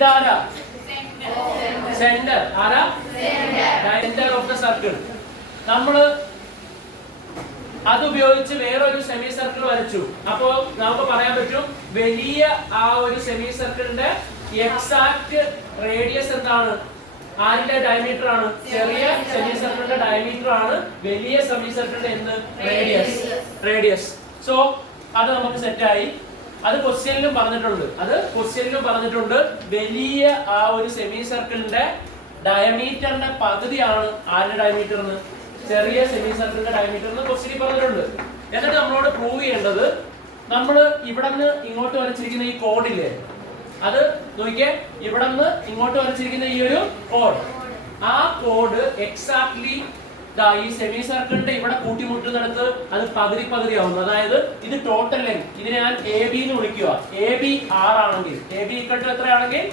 ഇതാരാ? സെന്റർ. ആരാ? Centre of the circle. നമ്മള് അതുപയോഗിച്ച് വേറൊരു സെമി സർക്കിൾ വരച്ചു. അപ്പോ നമുക്ക് പറയാൻ പറ്റും വലിയ ആ ഒരു സെമി സർക്കിളിന്റെ എക്സാക്ട് റേഡിയസ് എന്താണ്? ആരുടെ ഡയമീറ്റർ ആണ്? ചെറിയ സെമി സർക്കിളിന്റെ ഡയമീറ്റർ ആണ് വലിയ സെമി സർക്കിളിന്റെ എന്ത്? റേഡിയസ്. സോ അത് നമുക്ക് സെറ്റായി. അത് ക്വസ്റ്റ്യനിലും പറഞ്ഞിട്ടുണ്ട്. വലിയ ആ ഒരു സെമി സർക്കിളിന്റെ ഡയമീറ്ററിന്റെ പകുതിയാണ് ആരുടെ ഡയമീറ്റർ? ചെറിയ സെമി സർക്കിളിന്റെ ഡയമീറ്റർ എന്ന് ക്വസ്റ്റ്യനിൽ പറഞ്ഞിട്ടുണ്ട്. എന്നിട്ട് നമ്മളോട് പ്രൂവ് ചെയ്യേണ്ടത് നമ്മൾ ഇവിടെ നിന്ന് ഇങ്ങോട്ട് വരച്ചിരിക്കുന്ന ഈ കോഡില്ലേ, അത് നോക്കിയേ, ഇവിടെ നിന്ന് ഇങ്ങോട്ട് വരച്ചിരിക്കുന്ന ഈ ഒരു കോഡ്, ആ കോഡ് എക്സാക്ട്ലി ഈ സെമി സർക്കിളിന്റെ ഇവിടെ കൂട്ടിമുട്ടുന്നിടത്ത് അത് പകുതി ആവുന്നു. അതായത് ഇത് ടോട്ടൽ ലെങ്ത്. ഇതിനെ ഞാൻ എ ബി എന്ന് വിളിക്കുക. എ ബി 6 ആണെങ്കിൽ, എ ബി ഈക്വൽ ടു എത്രയാണെങ്കിൽ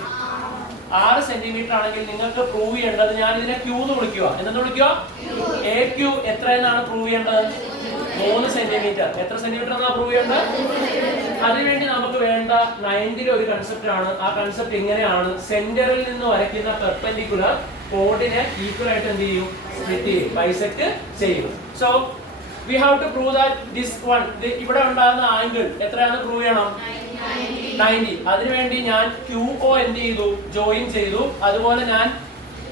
6 സെന്റിമീറ്റർ ആണെങ്കിൽ നിങ്ങൾക്ക് പ്രൂവ് ചെയ്യേണ്ടത്, ഞാൻ ഇതിനെ ക്യൂ എന്ന് വിളിക്കുക. എന്തെന്ന് വിളിക്കുക? എ ക്യൂ എത്രയെന്നാണ് പ്രൂവ് ചെയ്യേണ്ടത്? 3 സെന്റിമീറ്റർ. എത്ര സെന്റിമീറ്റർ എന്നാണ് പ്രൂവ് ചെയ്യേണ്ടത്? അതിനുവേണ്ടി നമുക്ക് വേണ്ട 9th ഒരു കൺസെപ്റ്റ് ആണ്. ആ കൺസെപ്റ്റ് ഇങ്ങനെയാണ്: സെന്ററിൽ നിന്ന് വരയ്ക്കുന്ന പെർപെൻഡിക്കുലർ കോഡിനെ ഈക്വൽ ആയിട്ട് എന്ത് ചെയ്യും? സ്പ്ലിറ്റ് ചെയ്യും, ബൈസെക്ട് ചെയ്യും. So we have to prove that this one, ഇവിടെ ഉണ്ടാകുന്ന ആംഗിൾ എത്രയാണ് പ്രൂവ് ചെയ്യണം? 90. അതിനുവേണ്ടി ഞാൻ QO എന്ത് ചെയ്തു? ജോയിൻ ചെയ്തു. അതുപോലെ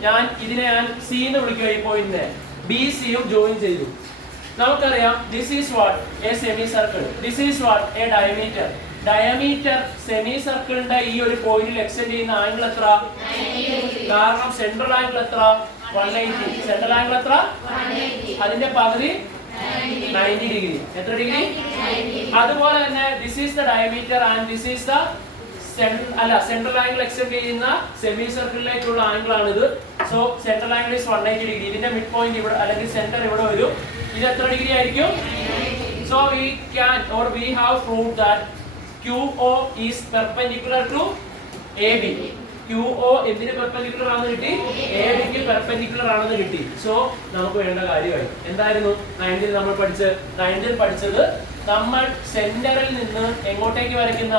ഞാൻ ഇതിനെ സി എന്ന് വിളിക്കുക. ഈ പോയിന്റിനെ BC യും ജോയിൻ ചെയ്തു. നമുക്കറിയാം this is what? A semi circle. This is what? A diameter. Diameter semi സർക്കിളിന്റെ ഈ ഒരു പോയിന്റിൽ എക്സ്റ്റെൻഡ് ചെയ്യുന്ന ആംഗിൾ എത്ര? കാരണം സെൻട്രൽ ആംഗിൾ എത്ര? 180. സെൻട്രൽ ആംഗിൾ എത്ര? അതിന്റെ പകുതി 90 ഡിഗ്രി. എത്ര ഡിഗ്രി? അതുപോലെ തന്നെ this is the diameter and this is the central angle extend ചെയ്യുന്ന സെമി സർക്കിളിലേക്കുള്ള ആംഗിൾ ആണിത്. So central angle is 180 degree. ഇതിന്റെ മിഡ് പോയിന്റ് ഇവിടെ അല്ലെങ്കിൽ സെന്റർ ഇവിടെ വരും. ഇത് എത്ര ഡിഗ്രി ആയിരിക്കും? So we have proved that QO is perpendicular to AB. QO എന്തിന് പെർപെൻഡിക്കുലർ ആണെന്ന് കിട്ടി? AB ക്ക് പെർപെൻഡിക്കുലർ ആണെന്ന് കിട്ടി. സോ നമുക്ക് വേണ്ട കാര്യമായി. എന്തായിരുന്നു 9th നമ്മൾ പഠിച്ചത്? നമ്മൾ സെന്ററിൽ നിന്ന് എങ്ങോട്ടേക്ക് വരയ്ക്കുന്ന?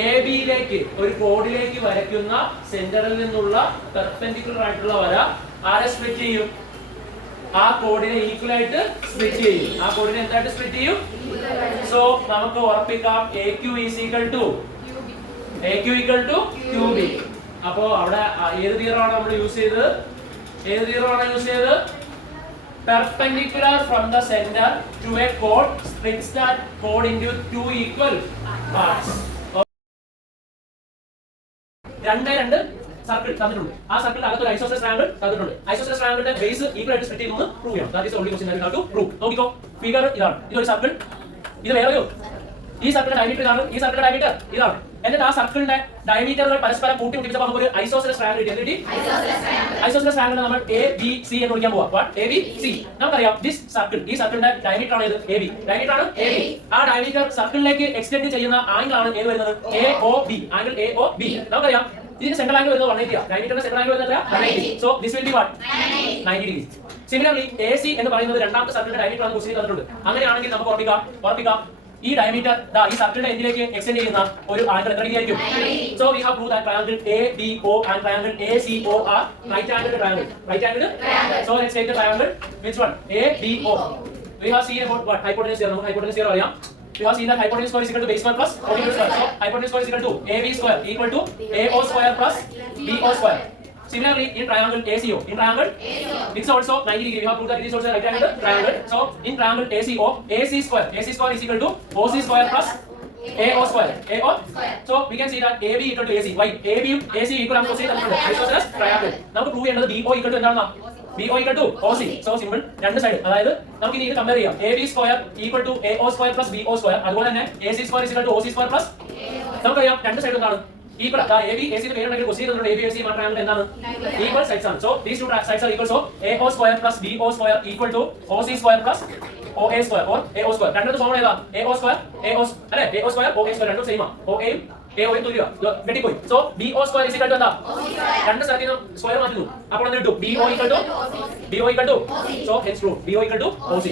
AB യിലേക്ക് ഒരു കോഡിലേക്ക് വരയ്ക്കുന്ന സെന്ററിൽ നിന്നുള്ള പെർപെൻഡിക്കുലർ ആയിട്ടുള്ള വര ആരെ സ്പ്ലിറ്റ് ചെയ്യും? ആ കോഡിനെ ഈക്വൽ ആയിട്ട് സ്പ്ലിറ്റ് ചെയ്യും. ആ കോഡിനെ എന്തായിട്ട് സ്പ്ലിറ്റ് ചെയ്യും? സോ നമുക്ക് ഉറപ്പിക്കാം AQ is equal to QB. അപ്പോ അവിടെ ഏത് തിയറമാണ് നമ്മൾ യൂസ് ചെയ്തത്? Perpendicular from the center to a chord splits that chord into 2 equal parts. രണ്ട് സർക്കിൾ തന്നിട്ടുണ്ട്. ആ സർക്കിളിന്റെ അകത്ത് ഒരു ഐസോസെലസ് ട്രയാങ്കിൾ തന്നിട്ടുണ്ട്. ഐസോസെലസ് ട്രയാങ്കിളിന്റെ ബേസ് ഈക്വൽ ആയിട്ട് സ്പ്ലിറ്റ് ചെയ്യുന്നത് പ്രൂവ് ചെയ്യണം. That is only question that you have to prove. നോക്കിക്കോ, ഫിഗർ ഇതാണ്. ഇതൊരു സർക്കിൾ, ഇത് വേറെയോ. ഈ സർക്കിളിന്റെ ഡയമീറ്റർ ഇതാണ്, ഈ സർക്കിളിന്റെ ഡയമീറ്റർ ഇതാണ്. എന്നിട്ട് ആ സർക്കിളിന്റെ ഡയമീറ്ററുകൾ പരസ്പരം കൂട്ടിമുട്ടിച്ചപ്പോൾ നമുക്ക് ഒരു ഐസോസെലസ് ട്രയാങ്കിൾ കിട്ടി. ഐസോസെലസ് ട്രയാങ്കിളിനെ നമ്മൾ ABC എന്ന് വിളിക്കാൻ പോവാ. വാട്ട്? ABC. നമുക്കറിയാം ദിസ് സർക്കിൾ, ഈ സർക്കിളിന്റെ ഡയമീറ്റർ ആണ് ഇത് AB. ഡയമീറ്റർ ആണ് AB. ആ ഡയമീറ്റർ സർക്കിളിലേക്ക് എക്സ്റ്റെൻഡ് ചെയ്യുന്ന ആംഗിൾ ആണ് ഏത് വരുന്നത്? AOB. Angle AOB. നമുക്കറിയാം ഇതിന്റെ സെൻട്രൽ ആംഗിൾ വരുന്നത് 180 ആണ്. ഡയമീറ്ററിന്റെ സെൻട്രൽ ആംഗിൾ വരുന്നത് 180. So this will be what? 90 degree. Similarly AC എന്ന് പറയുന്നത് രണ്ടാമത്തെ സർക്കിളിന്റെ ഡയമീറ്റർ ആണ് ക്വസ്റ്റ്യൻ തന്നിട്ടുണ്ട്. അങ്ങനെയാണെങ്കിൽ നമുക്ക് ഉറപ്പിക്കാം ഈ ഡയമീറ്റർ ഈ സർക്കിളിന്റെ എൻഡിലേക്ക് എക്സ്റ്റെൻഡ് ചെയ്യുന്ന ഒരു ആംഗിൾ എത്ര ഡിഗ്രി ആയിരിക്കും? So we have proved that triangle ADO and triangle ACO are right angled triangle. So let's take the triangle. Which one? ADO. We have seen about what? Hypotenuse theorem. Hypotenuse theorem അറിയാം. We have seen that hypotenuse square is equal to base square plus hypotenuse square. So hypotenuse square is equal to AB square equal to AO square plus BO square. Similarly, in triangle ACO, it's also 90 degree. We have proved that it is also a right angled triangle. So in triangle ACO, AC square is equal to OC square plus AO square. So we can see that AB equal to AC. Why? AB യും AC equal ആണ് question തന്നിട്ടുണ്ട്. Isosceles triangle. നമുക്ക് prove ചെയ്യേണ്ടത് BO equal to എന്താണ്? BO equal to OC. So simple. രണ്ട് side. അതായത് നമുക്ക് ഇനി ഇത് കമ്പയർ ചെയ്യാം. AB square equal to AO square plus BO square. അതുപോലെ തന്നെ AC square is equal to OC square plus നമുക്കറിയാം രണ്ട് സൈഡ് എന്താണ്? equal. AB AC ന്റെ പേരുണ്ടെങ്കിൽ ക്വസ്റ്റ്യൻ തന്നിട്ടുണ്ട്. AB AC ട്രയാങ്കിൾ എന്താണ്? ഈക്വൽ സൈഡ്സ് ആണ്. So these two sides are equal. So AO square plus BO square equal to OC square plus OA square or AO square. രണ്ടും formula ഏതാ? AO square അല്ലേ? AO square OA square രണ്ടും same ആണ്. OA യും AO യും തുല്യമാണ്. വെട്ടിപ്പോയി. So BO square is equal to എന്താ? രണ്ട് സർക്കിളിനും സ്ക്വയർ മാറ്റുന്നു. അപ്പോൾ എന്ത് കിട്ടും? BO equal to OC. So hence true. BO equal to OC.